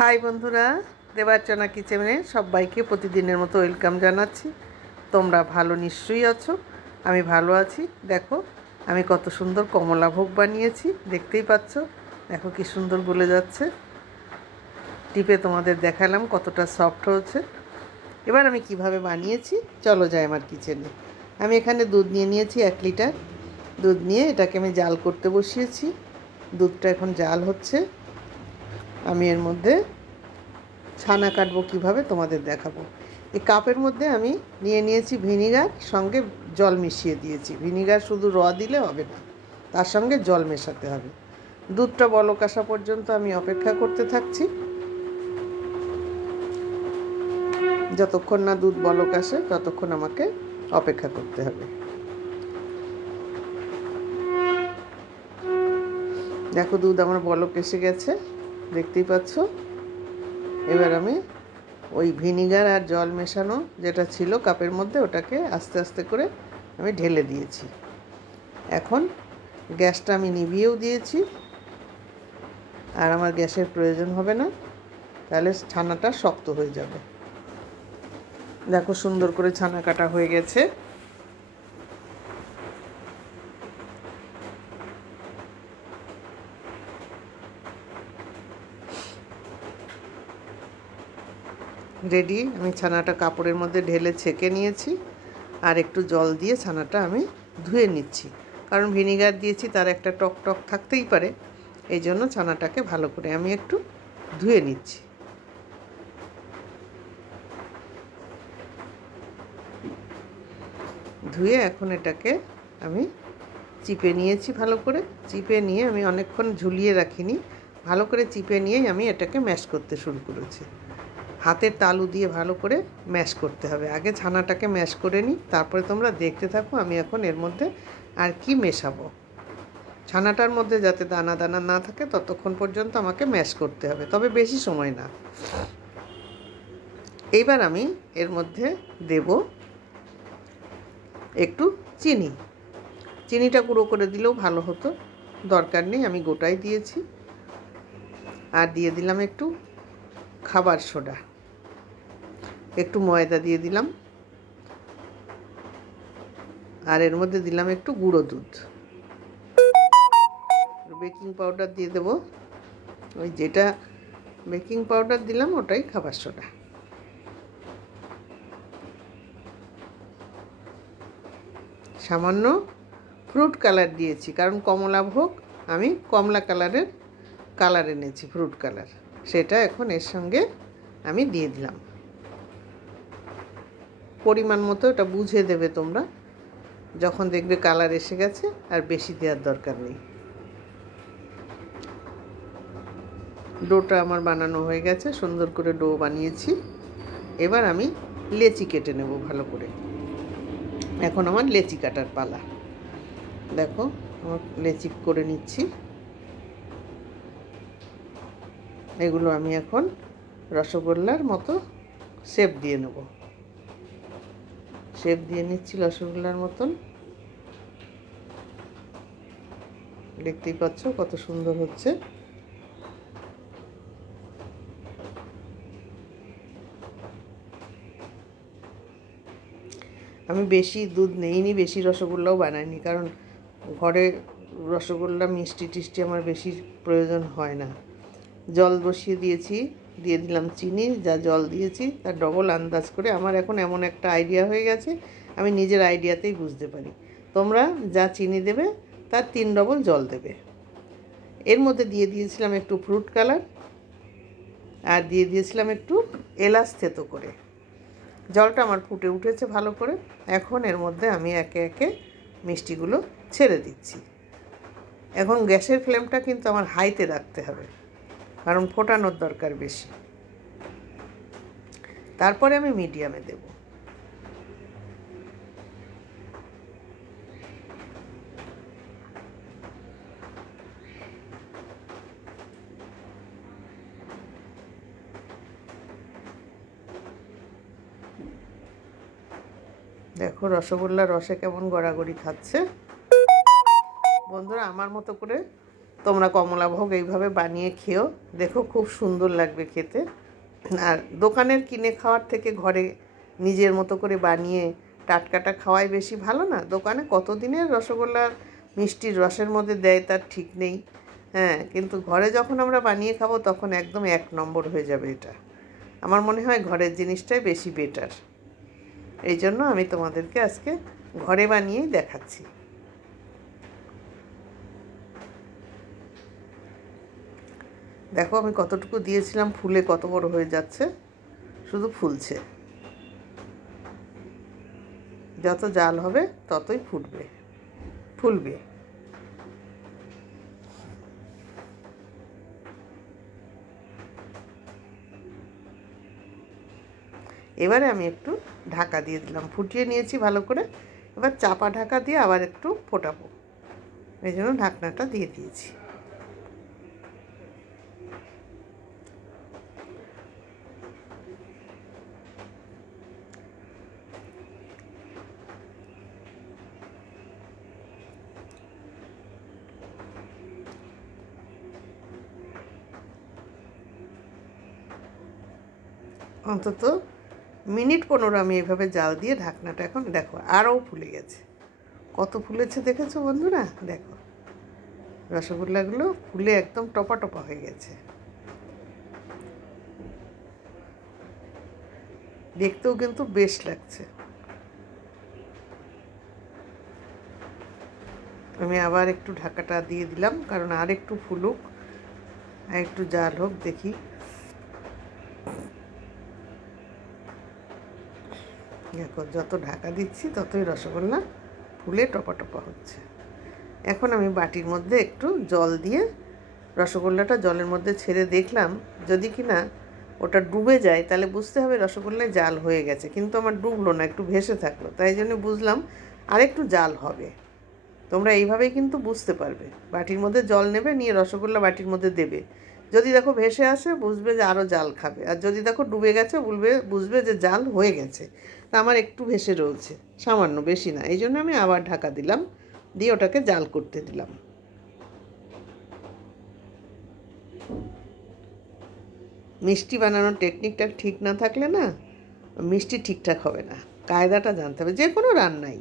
High বন্ধুরা, দেবার্চনা কিচেনে সবাইকে প্রতিদিনের মতো ওয়েলকাম জানাচ্ছি। তোমরা ভালো নিশ্চয়ই আছো, আমি ভালো আছি। দেখো আমি কত সুন্দর কমলা ভোগ বানিয়েছি, দেখতেই পাচ্ছ। দেখো কি সুন্দর গলে যাচ্ছে, টিপে তোমাদের দেখালাম কতটা সফট হয়েছে। এবার আমি কিভাবে বানিয়েছি চলো যাই আমার কিচেনে। আমি এখানে দুধ নিয়ে নিয়েছি 1 লিটার। দুধ নিয়ে এটাকে আমি জাল করতে বসিয়েছি। দুধটা এখন জাল হচ্ছে। আমি এর মধ্যে ছানা কাটবো কীভাবে তোমাদের দেখাবো। এই কাপের মধ্যে আমি নিয়ে নিয়েছি ভিনিগার, সঙ্গে জল মিশিয়ে দিয়েছি। ভিনিগার শুধু দিলে হবে না, তার সঙ্গে জল মেশাতে হবে। দুধটা বলক আসা পর্যন্ত আমি অপেক্ষা করতে থাকছি। যতক্ষণ না দুধ বলক আসে ততক্ষণ আমাকে অপেক্ষা করতে হবে। দেখো দুধ আমার বলক এসে গেছে, দেখতেই পাচ্ছ। এবার আমি ওই ভিনিগার আর জল মেশানো যেটা ছিল কাপের মধ্যে, ওটাকে আস্তে আস্তে করে আমি ঢেলে দিয়েছি। এখন গ্যাসটা আমি নিভিয়েও দিয়েছি, আর আমার গ্যাসের প্রয়োজন হবে না, তাহলে ছানাটা শক্ত হয়ে যাবে। দেখো সুন্দর করে ছানা কাটা হয়ে গেছে। রেডি। আমি ছানাটা কাপড়ের মধ্যে ঢেলে ছেঁকে নিয়েছি, আর একটু জল দিয়ে ছানাটা আমি ধুয়ে নিচ্ছি, কারণ ভিনিগার দিয়েছি, তার একটা টক টক থাকতেই পারে। এই জন্য ছানাটাকে ভালো করে আমি একটু ধুয়ে নিচ্ছি। ধুয়ে এখন এটাকে আমি চিপে নিয়েছি ভালো করে। চিপে নিয়ে আমি অনেকক্ষণ ঝুলিয়ে রাখিনি, ভালো করে চিপে নিয়েই আমি এটাকে ম্যাশ করতে শুরু করেছি। হাতের তালু দিয়ে ভালো করে ম্যাশ করতে হবে। আগে ছানাটাকে ম্যাশ করে নিই, তারপরে তোমরা দেখতে থাকো আমি এখন এর মধ্যে আর কি মেশাবো। ছানাটার মধ্যে যাতে দানা দানা না থাকে ততক্ষণ পর্যন্ত আমাকে ম্যাশ করতে হবে, তবে বেশি সময় না। এইবার আমি এর মধ্যে দেব একটু চিনি। চিনিটা গুঁড়ো করে দিলেও ভালো হতো, দরকার নেই, আমি গোটাই দিয়েছি। আর দিয়ে দিলাম একটু খাবার সোডা, একটু ময়দা দিয়ে দিলাম, আর এর মধ্যে দিলাম একটু গুঁড়ো দুধ। বেকিং পাউডার দিয়ে দেবো, ওই যেটা বেকিং পাউডার দিলাম ওটাই খাবার সোডা। সামান্য ফ্রুট কালার দিয়েছি, কারণ কমলা ভোগ আমি কমলা কালার এনেছি, ফ্রুট কালার, সেটা এখন এর সঙ্গে আমি দিয়ে দিলাম। পরিমাণ মতো এটা বুঝে দেবে তোমরা, যখন দেখবে কালার এসে গেছে, আর বেশি দেওয়ার দরকার নেই। ডোটা আমার বানানো হয়ে গেছে, সুন্দর করে ডো বানিয়েছি। এবার আমি লেচি কেটে নেব ভালো করে। এখন আমার লেচি কাটার পালা। দেখো আমার লেচি করে নিচ্ছি। এগুলো আমি এখন রসগোল্লার মতো শেপ দিয়ে নেব। শেপ দিয়ে নিচ্ছি রসগোল্লার মতন। দেখতেই পাচ্ছ কত সুন্দর হচ্ছে। আমি বেশি দুধ নেইনি, বেশি রসগোল্লাও বানাইনি, কারণ ঘরে রসগোল্লা মিষ্টি টিষ্টি আমার বেশি প্রয়োজন হয় না। জল বসিয়ে দিয়েছি, দিয়ে দিলাম চিনি। যা জল দিয়েছি তার ডবল আন্দাজ করে। আমার এখন এমন একটা আইডিয়া হয়ে গেছে, আমি নিজের আইডিয়াতেই বুঝতে পারি। তোমরা যা চিনি দেবে তার 3 ডবল জল দেবে। এর মধ্যে দিয়ে দিয়েছিলাম একটু ফ্রুট কালার, আর দিয়ে দিয়েছিলাম একটু এলাচ থেতো করে। জলটা আমার ফুটে উঠেছে ভালো করে। এখন এর মধ্যে আমি একে একে মিষ্টিগুলো ছেড়ে দিচ্ছি। এখন গ্যাসের ফ্লেমটা কিন্তু আমার হাইতে রাখতে হবে, কারণ ফোটানোর দরকার বেশি। তারপরে আমি মিডিয়ামে দেব। দেখো রসগোল্লা রসে কেমন গড়াগড়ি খাচ্ছে। বন্ধুরা আমার মতো করে তোমরা কমলাভোগ এইভাবে বানিয়ে খেও, দেখো খুব সুন্দর লাগবে খেতে। আর দোকানের কিনে খাওয়ার থেকে ঘরে নিজের মতো করে বানিয়ে টাটকাটা খাওয়াই বেশি ভালো না? দোকানে কত দিনের রসগোল্লার মিষ্টির রসের মধ্যে দেয় তার ঠিক নেই। হ্যাঁ, কিন্তু ঘরে যখন আমরা বানিয়ে খাবো তখন একদম 1 নম্বর হয়ে যাবে। এটা আমার মনে হয় ঘরের জিনিসটাই বেশি বেটার। এই জন্য আমি তোমাদেরকে আজকে ঘরে বানিয়েই দেখাচ্ছি। দেখো আমি কতটুকু দিয়েছিলাম, ফুলে কত বড় হয়ে যাচ্ছে, শুধু ফুলছে। যত জাল হবে ততই ফুলবে। এবারে আমি একটু ঢাকা দিয়ে দিলাম, ফুটিয়ে নিয়েছি ভালো করে। এবার চাপা ঢাকা দিয়ে আবার একটু ফোটাবো, এই জন্য ঢাকনাটা দিয়ে দিয়েছি। অন্তত মিনিট 15 আমি এভাবে জাল দিয়ে ঢাকনাটা, এখন দেখো আরও ফুলে গেছে। কত ফুলেছে দেখেছো বন্ধুরা? দেখো রসগোল্লাগুলো ফুলে একদম টপা টপা হয়ে গেছে। দেখতেও কিন্তু বেশ লাগছে। আমি আবার একটু ঢাকাটা দিয়ে দিলাম, কারণ আর একটু ফুলুক, আর একটু জাল হোক। দেখি দেখো যত ঢাকা দিচ্ছি ততই রসগোল্লা ফুলে টপা টপা হচ্ছে। এখন আমি বাটির মধ্যে একটু জল দিয়ে রসগোল্লাটা জলের মধ্যে ছেড়ে দেখলাম, যদি কিনা ওটা ডুবে যায় তাহলে বুঝতে হবে রসগোল্লায় জাল হয়ে গেছে। কিন্তু আমার ডুবলো না, একটু ভেসে থাকলো, তাই জন্য বুঝলাম আর একটু জাল হবে। তোমরা এইভাবেই কিন্তু বুঝতে পারবে। বাটির মধ্যে জল নেবে, নিয়ে রসগোল্লা বাটির মধ্যে দেবে। যদি দেখো ভেসে আসে বুঝবে যে আরও জাল খাবে, আর যদি দেখো ডুবে গেছে বুঝবে যে জাল হয়ে গেছে। তা আমার একটু ভেসে রয়েছে, সামান্য, বেশি না। এই জন্য আমি আবার ঢাকা দিলাম, দিয়ে ওটাকে জাল করতে দিলাম। মিষ্টি বানানোর টেকনিকটা ঠিক না থাকলে না মিষ্টি ঠিকঠাক হবে না। কায়দাটা জানতে হবে, যে কোনো রান্নাই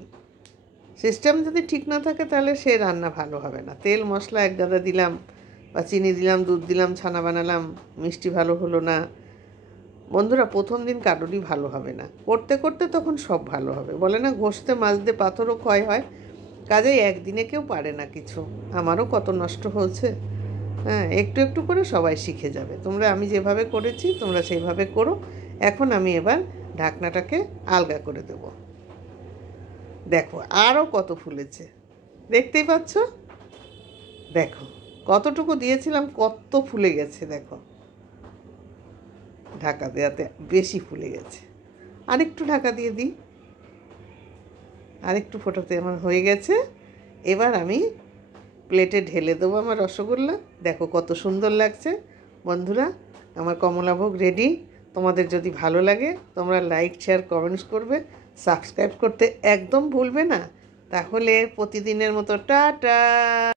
সিস্টেম যদি ঠিক না থাকে তাহলে সে রান্না ভালো হবে না। তেল মশলা এক গাদা দিলাম, বা চিনি দিলাম, দুধ দিলাম, ছানা বানালাম, মিষ্টি ভালো হলো না। বন্ধুরা, প্রথম দিন কারোরই ভালো হবে না, করতে করতে তখন সব ভালো হবে। বলে না, ঘষতে মাজতে পাথরও ক্ষয় হয়। কাজেই একদিনে কেউ পারে না কিছু। আমারও কত নষ্ট হয়েছে। হ্যাঁ, একটু একটু করে সবাই শিখে যাবে। আমি যেভাবে করেছি তোমরা সেইভাবে করো। এখন আমি এবার ঢাকনাটাকে আলগা করে দেব। দেখো আরও কত ফুলেছে, দেখতেই পাচ্ছ। দেখো কতটুকু দিয়েছিলাম, কত ফুলে গেছে। দেখো ঢাকা দেওয়াতে বেশি ফুলে গেছে। আরেকটু ঢাকা দিয়ে দিই, আরেকটু ফোটাতে আমার হয়ে গেছে। এবার আমি প্লেটে ঢেলে দেবো আমার রসগোল্লা। দেখো কত সুন্দর লাগছে। বন্ধুরা, আমার কমলাভোগ রেডি। তোমাদের যদি ভালো লাগে তোমরা লাইক, শেয়ার, কমেন্টস করবে, সাবস্ক্রাইব করতে একদম ভুলবে না। তাহলে প্রতিদিনের মতো টাটা।